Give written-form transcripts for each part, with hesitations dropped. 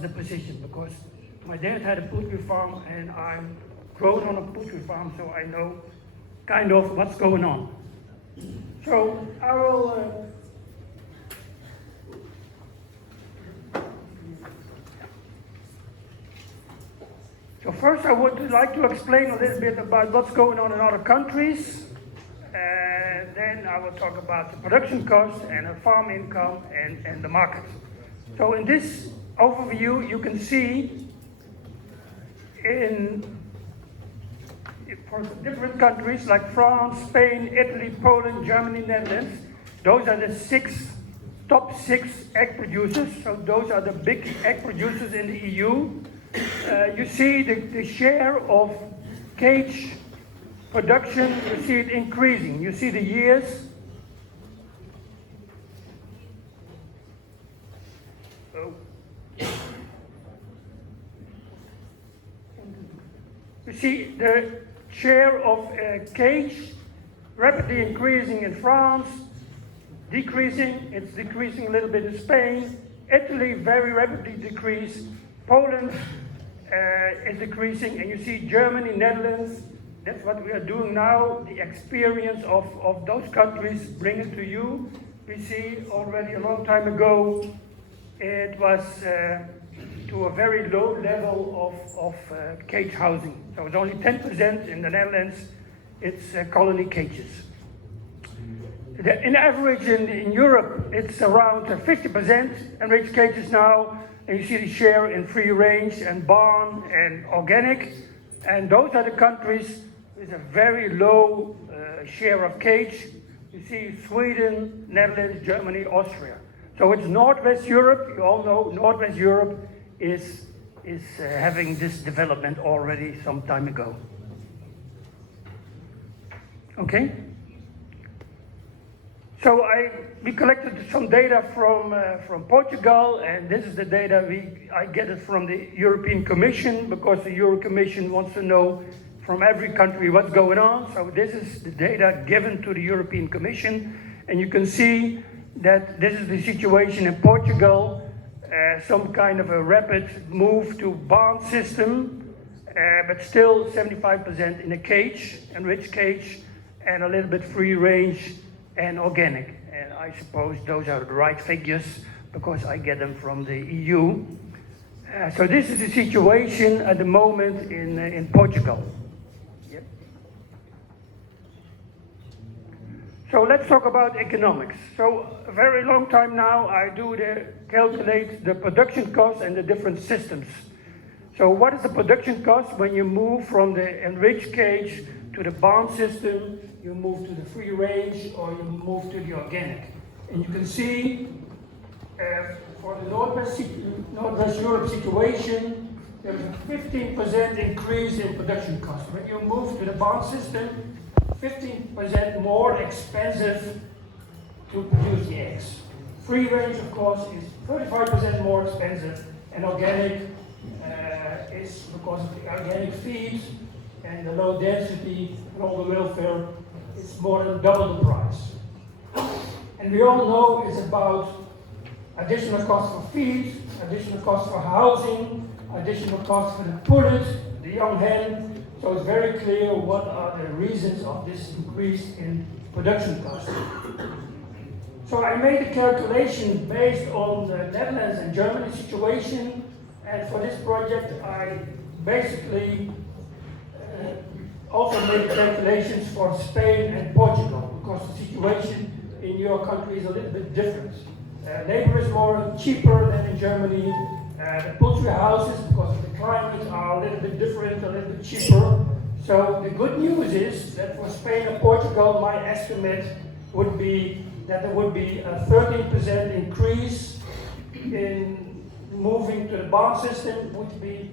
the position, because my dad had a poultry farm and I'm grown on a poultry farm, so I know kind of what's going on. So I will so first I would like to explain a little bit about what's going on in other countries, and then I will talk about the production cost and the farm income and the market. So in this overview you can see for different countries like France, Spain, Italy, Poland, Germany, Netherlands, those are the top six egg producers. So those are the big egg producers in the EU. You see the share of cage production, you see it increasing. You see the years. You see the share of cage rapidly increasing in France, decreasing, it's decreasing a little bit in Spain, Italy very rapidly decrease, Poland is decreasing, and you see Germany, Netherlands, that's what we are doing now, the experience of those countries bring it to you. We see already a long time ago, it was to a very low level of cage housing. So it's only 10% in the Netherlands, it's colony cages. In average in Europe, it's around 50% enriched cages now, and you see the share in free range and barn and organic, and those are the countries with a very low share of cage. You see Sweden, Netherlands, Germany, Austria. So it's Northwest Europe. You all know Northwest Europe is having this development already some time ago. Okay? So we collected some data from Portugal, and this is the data I get it from the European Commission, because the Euro Commission wants to know from every country what's going on. So this is the data given to the European Commission, and you can see that this is the situation in Portugal. Some kind of a rapid move to barn system, but still 75% in a cage, enriched cage, and a little bit free range and organic. And I suppose those are the right figures because I get them from the EU. So this is the situation at the moment in Portugal. Yep. So let's talk about economics. So a very long time now I do calculate the production cost and the different systems. So what is the production cost when you move from the enriched cage to the barn system, you move to the free range, or you move to the organic? And you can see for the Northwest Europe situation, there's a 15% increase in production cost. When you move to the barn system, 15% more expensive to produce the eggs. Free range, of course, is 35% more expensive, and organic is because of the organic feed and the low density and all the welfare, it's more than double the price. And we all know it's about additional cost for feed, additional cost for housing, additional cost for the pullet, the young hen. So it's very clear what are the reasons of this increase in production cost. So I made a calculation based on the Netherlands and Germany situation, and for this project I basically also made calculations for Spain and Portugal, because the situation in your country is a little bit different. Labor is more cheaper than in Germany. The poultry houses, because of the climate, are a little bit different, a little bit cheaper. So the good news is that for Spain and Portugal, my estimate would be that there would be a 13% increase in moving to the barn system, would be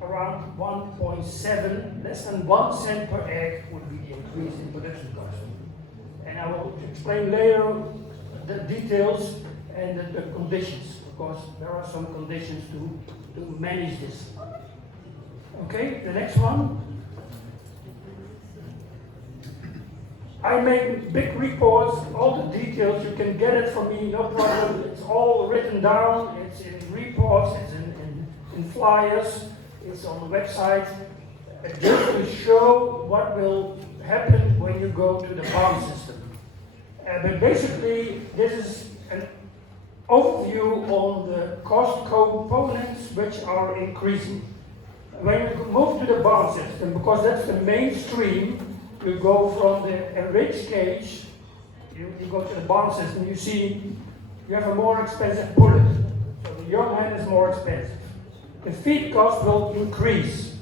around 1.7, less than 1 cent per egg would be the increase in production cost. And I will explain later the details and the conditions, because there are some conditions to manage this. Okay, the next one. I make big reports, all the details, you can get it from me, no problem. It's all written down, it's in reports, it's in flyers, it's on the website, just to show what will happen when you go to the barn system. But basically, this is an overview on the cost components which are increasing. When you move to the barn system, because that's the mainstream, you go from the enriched cage, you go to the barn system, you see you have a more expensive pullet. So the young hen is more expensive. The feed cost will increase.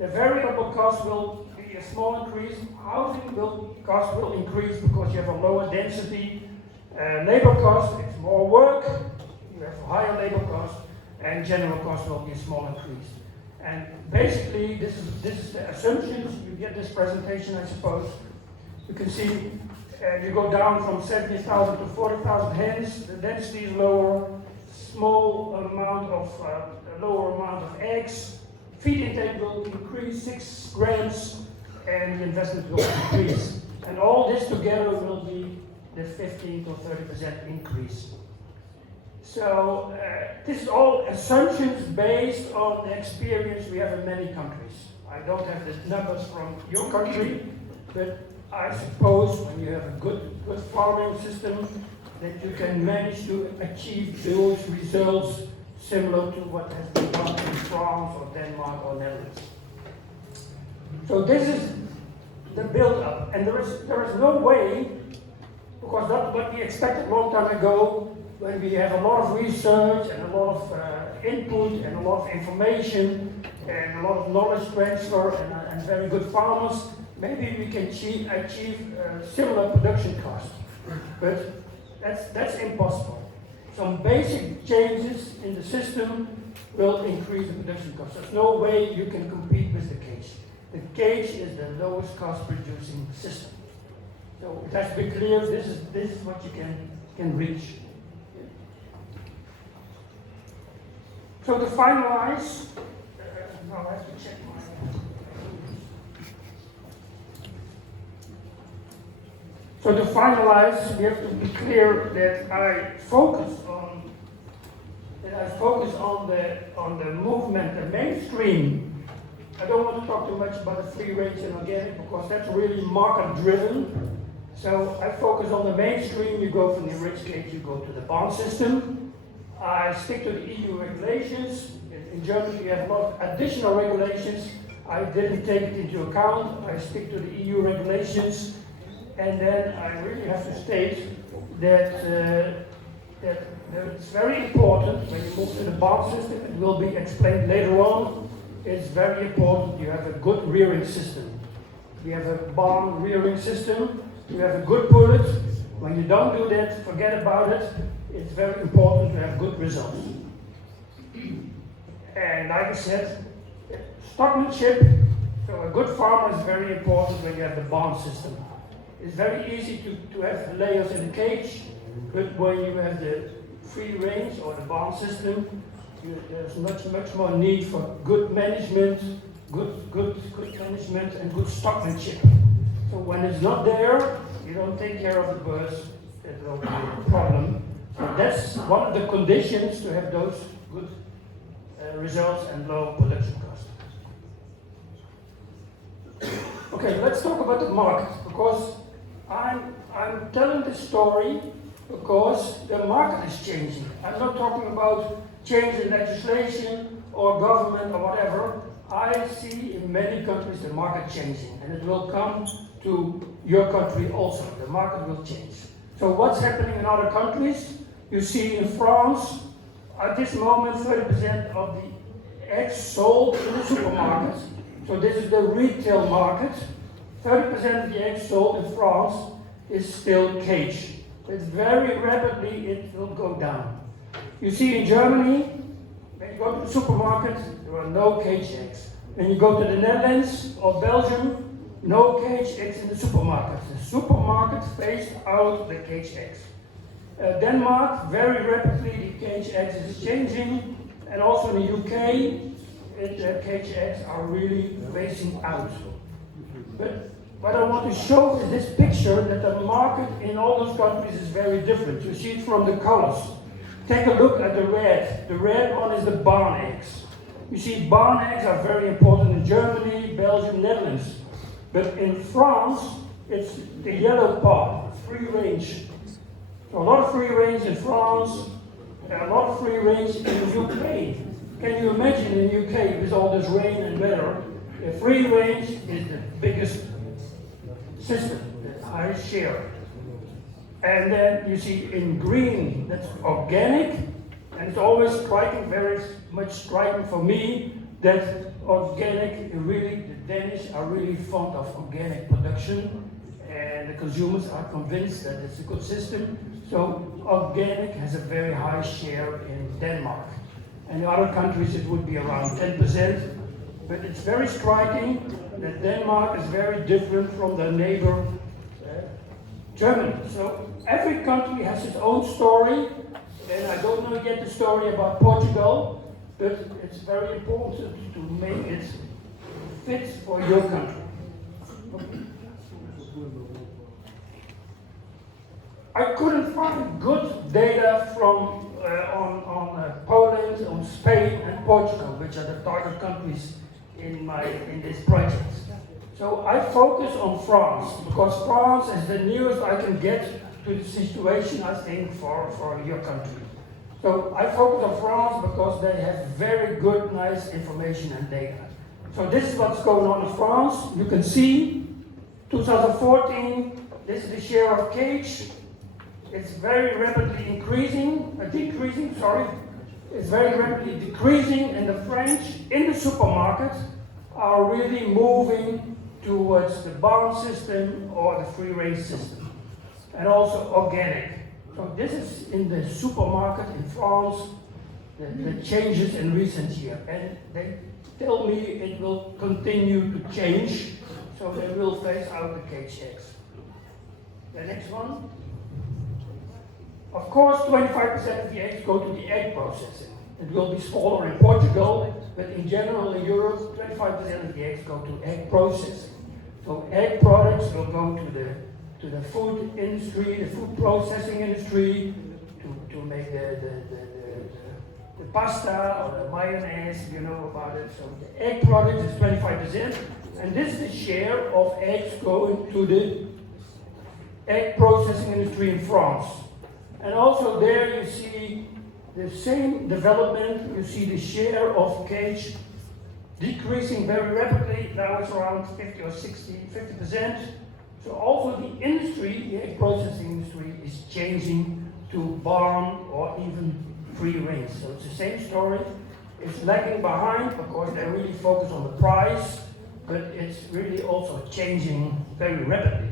The variable cost will be a small increase. Housing cost will increase because you have a lower density. Labor cost, it's more work. You have a higher labor cost, and general cost will be a small increase. And basically, this is the assumptions. You get this presentation, I suppose. You can see you go down from 70,000 to 40,000 hens. The density is lower. Lower amount of eggs. Feed intake will increase 6 grams, and the investment will increase. And all this together will be the 15 to 30% increase. So this is all assumptions based on the experience we have in many countries. I don't have the numbers from your country, but I suppose when you have a good farming system, that you can manage to achieve those results similar to what has been done in France or Denmark or Netherlands. So this is the build-up, and there is no way, because that's what we expected a long time ago, when we have a lot of research and a lot of input and a lot of information and a lot of knowledge transfer and very good farmers, maybe we can achieve similar production costs. But that's impossible. Some basic changes in the system will increase the production cost. There's no way you can compete with the cage. The cage is the lowest cost producing system. So it has to be clear, this is what you can reach. So to finalize, now I have to check my... So to finalize, we have to be clear that I focus on the movement, the mainstream. I don't want to talk too much about the free range and organic because that's really market driven. So I focus on the mainstream. You go from the enriched cage, you go to the barn system. I stick to the EU regulations. In Germany, we have a lot of additional regulations. I didn't take it into account. I stick to the EU regulations. And then I really have to state that it's very important when you move to the barn system. It will be explained later on. It's very important you have a good rearing system. We have a barn rearing system. You have a good pullet. When you don't do that, forget about it. It's very important to have good results. And like I said, stockmanship. So a good farmer is very important when you have the barn system. It's very easy to have layers in the cage, but when you have the free range or the barn system, there's much more need for good management, good management and good stockmanship. So when it's not there, you don't take care of the birds, it will be a problem. So that's one of the conditions to have those good results and low production costs. Okay, let's talk about the market, because I'm telling this story because the market is changing. I'm not talking about change in legislation or government or whatever. I see in many countries the market changing, and it will come to your country also. The market will change. So what's happening in other countries? You see in France, at this moment, 30% of the eggs sold in the supermarkets. So this is the retail market. 30% of the eggs sold in France is still cage. But very rapidly it will go down. You see in Germany, when you go to the supermarket, there are no cage eggs. When you go to the Netherlands or Belgium, no cage eggs in the supermarkets. The supermarket phased out the cage eggs. Denmark, very rapidly the cage eggs is changing. And also in the UK, the cage eggs are really phasing out. But what I want to show is this picture that the market in all those countries is very different. You see it from the colors. Take a look at the red. The red one is the barn eggs. you see barn eggs are very important in Germany, Belgium, Netherlands. But in France, it's the yellow part, free range. So a lot of free range in France, and a lot of free range in the UK. Can you imagine in the UK with all this rain and weather, the free range is the biggest system, the highest share. And then you see in green, that's organic, and it's always striking, very much striking for me, that organic, really, the Danish are really fond of organic production, and the consumers are convinced that it's a good system. So organic has a very high share in Denmark. And in other countries it would be around 10%, but it's very striking that Denmark is very different from the neighbor Germany. So every country has its own story, and I don't know yet the story about Portugal, but it's very important to make it fit for your country. I couldn't find good data from on Poland, on Spain and Portugal, which are the target countries in this project. So I focus on France, because France is the nearest I can get to the situation, I think, for your country. So I focus on France because they have very good, nice information and data. So this is what's going on in France. You can see 2014, this is the share of cage. It's very rapidly decreasing, sorry. It's very rapidly decreasing, and the French in the supermarket are really moving towards the barn system or the free range system, and also organic. So this is in the supermarket in France, the changes in recent years, and they tell me it will continue to change, so they will phase out the cage eggs. The next one. Of course, 25% of the eggs go to the egg processing. It will be smaller in Portugal, but in general in Europe, 25% of the eggs go to egg processing. So egg products will go to the food industry, the food processing industry, to make the pasta or the mayonnaise, you know about it. So the egg product is 25%, and this is the share of eggs going to the egg processing industry in France. And also there you see the same development. You see the share of cage decreasing very rapidly. Now it's around 50 or 50%. So also the industry, the egg processing industry, is changing to barn or even free range. So it's the same story. It's lagging behind because they really focus on the price, but it's really also changing very rapidly.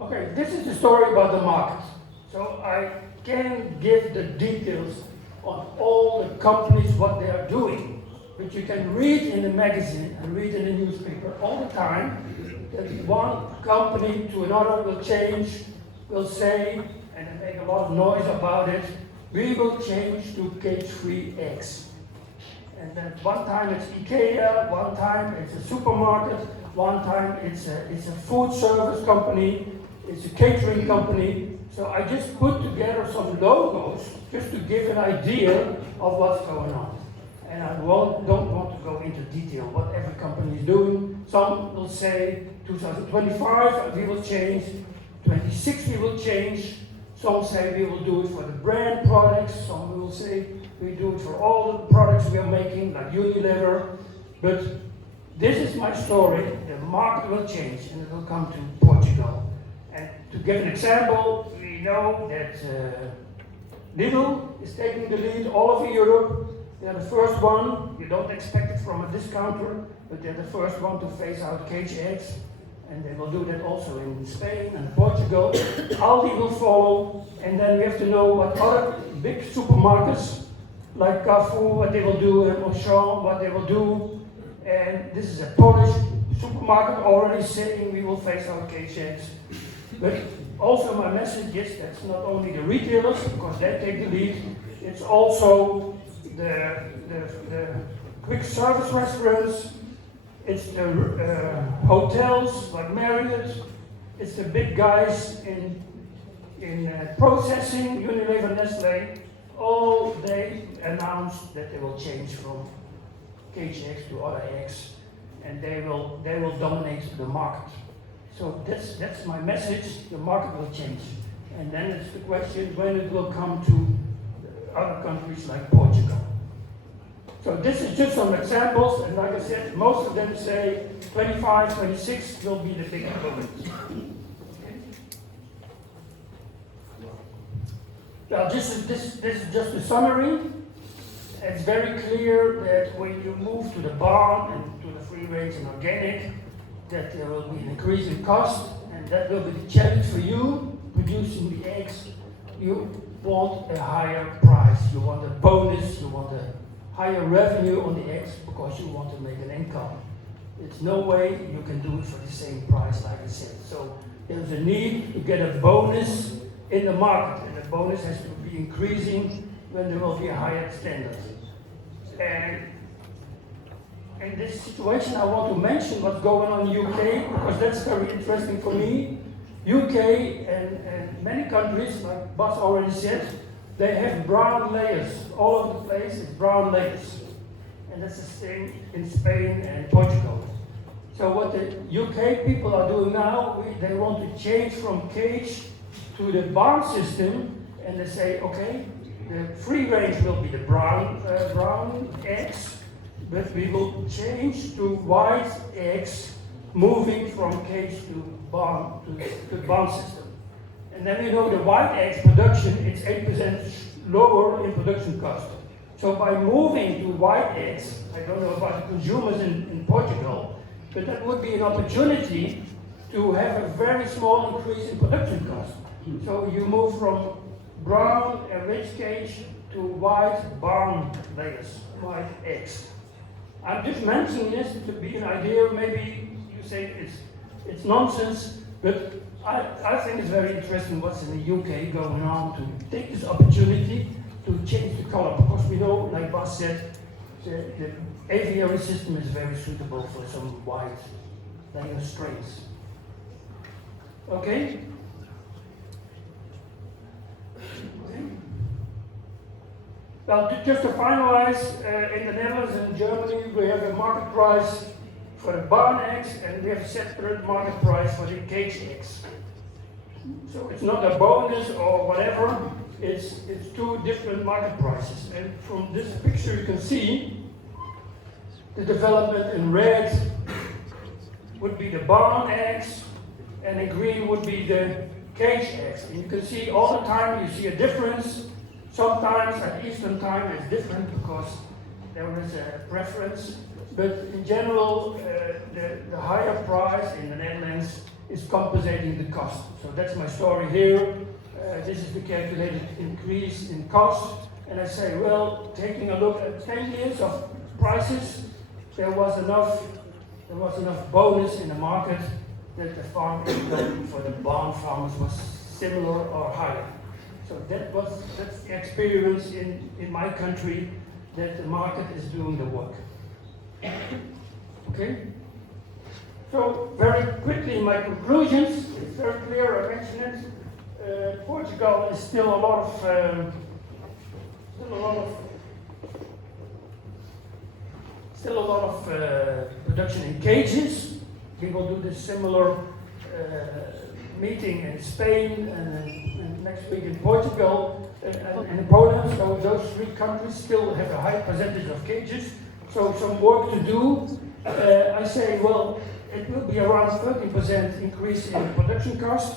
Okay, this is the story about the market. So I can give the details on all the companies, what they are doing, but you can read in the magazine and read in the newspaper all the time that one company to another will change, will say, and they make a lot of noise about it, we will change to cage-free eggs. And then one time it's IKEA, one time it's a supermarket, one time it's a food service company, it's a catering company. So I just put together some logos just to give an idea of what's going on. And I don't want to go into detail what every company is doing. Some will say 2025 we will change, 26 we will change. Some say we will do it for the brand products. Some will say we do it for all the products we are making, like Unilever. But this is my story. The market will change and it will come to Portugal. And to give an example, we know that Lidl is taking the lead all over Europe. They're the first one. You don't expect it from a discounter, but they're the first one to phase out cage eggs. And they will do that also in Spain and Portugal. Aldi will follow. And then we have to know what other big supermarkets, like Carrefour, what they will do, and Auchan, what they will do. And this is a Polish supermarket already saying we will phase out cage eggs. But also my message is that's not only the retailers, because they take the lead, it's also the quick service restaurants, it's the hotels like Marriott, it's the big guys in processing, Unilever, Nestle, all announced that they will change from cage eggs to other eggs, and they will dominate the market. So that's my message. The market will change, and then it's the question when it will come to other countries like Portugal. So this is just some examples, and like I said, most of them say 25, 26 will be the big moment. Well, this is just a summary. It's very clear that when you move to the barn and to the free range and organic, that there will be an increase in cost, and that will be the challenge for you producing the eggs. You want a higher price, you want a bonus, you want a higher revenue on the eggs because you want to make an income. There's no way you can do it for the same price, like I said. So there's a need to get a bonus in the market, and the bonus has to be increasing when there will be a higher standard. And in this situation, I want to mention what's going on in the UK, because that's very interesting for me. UK and many countries, like Bas already said, they have brown layers. All over the place is brown layers. And that's the same in Spain and Portugal. So what the UK people are doing now, they want to change from cage to the barn system, and they say, okay, the free range will be the brown eggs, but we will change to white eggs, moving from cage to barn to the barn system. And then you know the white eggs production, it's 8% lower in production cost. So by moving to white eggs, I don't know about the consumers in Portugal, but that would be an opportunity to have a very small increase in production cost. So you move from brown rich cage to white barn layers, white eggs. I'm just mentioning this to be an idea. Maybe you say it's nonsense, but I think it's very interesting what's in the UK going on to take this opportunity to change the color, because we know, like Bas said, the aviary system is very suitable for some white layer strains. Okay? Well, just to finalize, in the Netherlands and Germany, we have a market price for the barn eggs, and we have a separate market price for the cage eggs. So it's not a bonus or whatever, it's two different market prices. And from this picture you can see the development in red would be the barn eggs, and in green would be the cage eggs. And you can see all the time you see a difference. Sometimes at Eastern time it's different because there is a preference, but in general the higher price in the Netherlands is compensating the cost. So that's my story here. This is the calculated increase in cost, and I say, well, taking a look at 10 years of prices, there was enough bonus in the market that the farm income for the barn farmers was similar or higher. So that's the experience in my country, that the market is doing the work. Okay? So very quickly, my conclusions. It's very clear, I mentioned it. Portugal is still a lot of production in cages. We will do this similar meeting in Spain and next week in Portugal and in Poland. So those three countries still have a high percentage of cages. So some work to do. I say, well, it will be around 30% increase in production cost,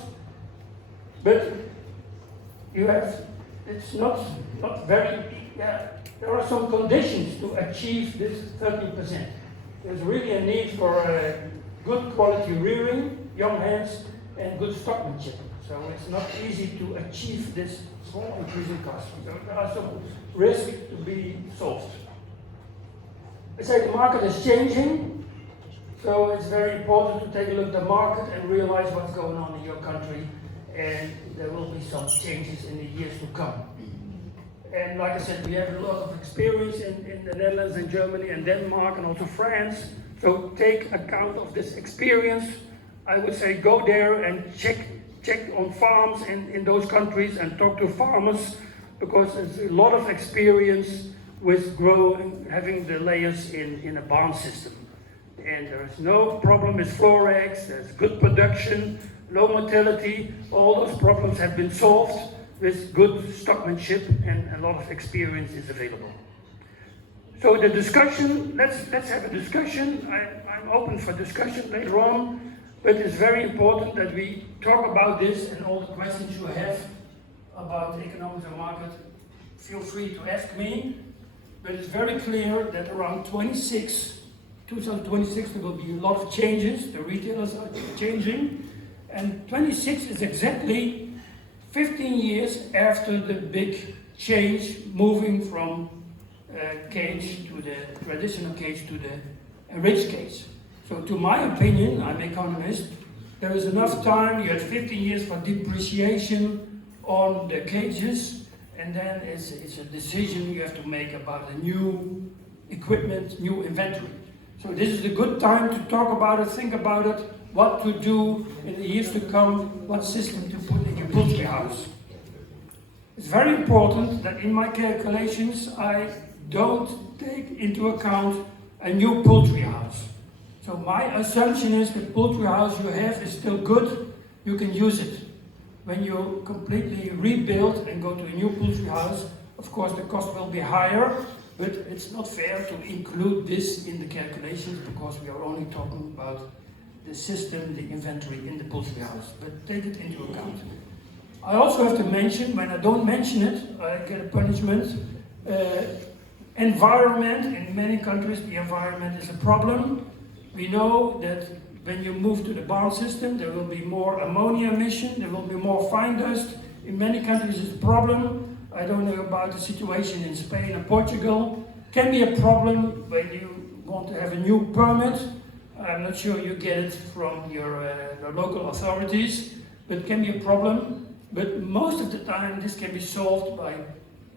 but it's not very, there are some conditions to achieve this 30%. There's really a need for good quality rearing, young hens, and good stockmanship. So it's not easy to achieve this small increase in cost. So there are some risks to be solved. I say the market is changing, so it's very important to take a look at the market and realize what's going on in your country, and there will be some changes in the years to come. And like I said, we have a lot of experience in the Netherlands and Germany and Denmark and also France. So take account of this experience. I would say go there and check on farms in those countries and talk to farmers, because there's a lot of experience with having the layers in a barn system. And there is no problem with floor eggs, there's good production, low mortality. All those problems have been solved with good stockmanship, and a lot of experience is available. So the discussion, let's have a discussion. I'm open for discussion later on, but it's very important that we talk about this, and all the questions you have about the economics of market, feel free to ask me. But it's very clear that around 2026 there will be a lot of changes. The retailers are changing, and 26 is exactly 15 years after the big change, moving from cage to the traditional cage to the rich cage. So to my opinion, I'm an economist, there is enough time. You had 15 years for depreciation on the cages, and then it's a decision you have to make about the new equipment, new inventory. So this is a good time to talk about it, think about it, what to do in the years to come, what system to put in your poultry house. It's very important that in my calculations I don't take into account a new poultry house. So my assumption is the poultry house you have is still good, you can use it. When you completely rebuild and go to a new poultry house, of course the cost will be higher, but it's not fair to include this in the calculations because we are only talking about the system, the inventory in the poultry house, but take it into account. I also have to mention, when I don't mention it, I get a punishment. Environment, in many countries the environment is a problem. We know that when you move to the barn system, there will be more ammonia emission, there will be more fine dust. In many countries it's a problem. I don't know about the situation in Spain and Portugal. Can be a problem when you want to have a new permit. I'm not sure you get it from your local authorities, but it can be a problem. But most of the time this can be solved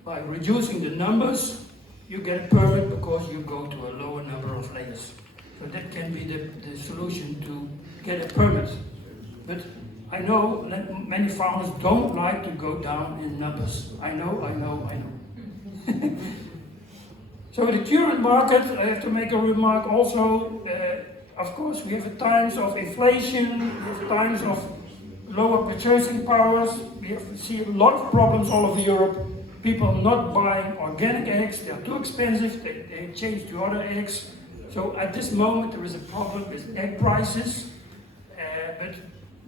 by reducing the numbers. You get a permit because you go to a lower number of layers. So that can be the solution to get a permit. But I know that many farmers don't like to go down in numbers. I know. So the current market, I have to make a remark also. Of course, we have times of inflation, we have times of lower purchasing powers. We see a lot of problems all over Europe. People not buying organic eggs, they're too expensive, they change to other eggs. So at this moment there is a problem with egg prices, but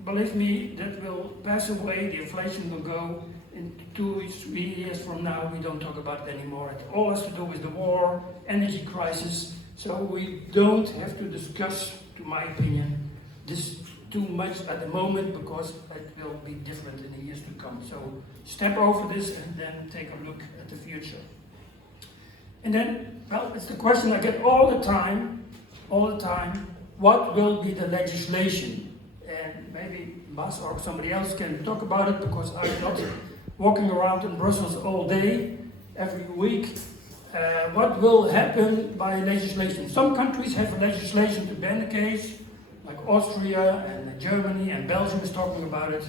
believe me, that will pass away, the inflation will go. In 2-3 years from now, we don't talk about it anymore. It all has to do with the war, energy crisis, so we don't have to discuss, to my opinion, this too much at the moment because it will be different in the years to come. So step over this and then take a look at the future. And then, well, it's the question I get all the time, what will be the legislation? And maybe Bas or somebody else can talk about it because I'm not walking around in Brussels all day, every week. What will happen by legislation? Some countries have legislation to ban the cage, like Austria and Germany and Belgium is talking about it.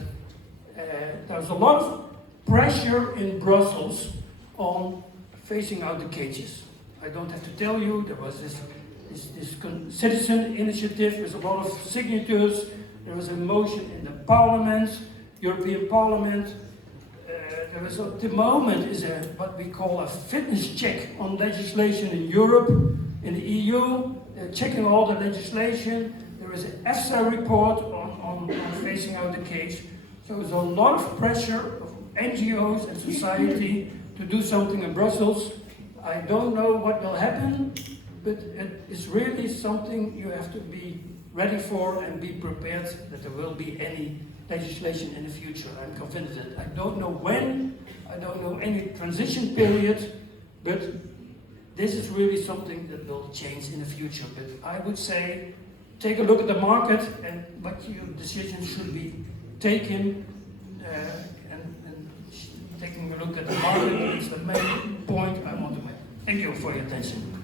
There's a lot of pressure in Brussels on phasing out the cages. I don't have to tell you, there was this citizen initiative with a lot of signatures. There was a motion in the Parliament, European Parliament. There is at the moment is what we call a fitness check on legislation in Europe, in the EU, checking all the legislation. There is an EFSA report on phasing out the cage. So there's a lot of pressure of NGOs and society to do something in Brussels. I don't know what will happen, but it is really something you have to be ready for and be prepared that there will be any legislation in the future. I'm convinced that I don't know when, I don't know any transition period, but this is really something that will change in the future. But I would say, take a look at the market and what your decisions should be taken, and taking a look at the market is the main point I want to make. Thank you for your attention.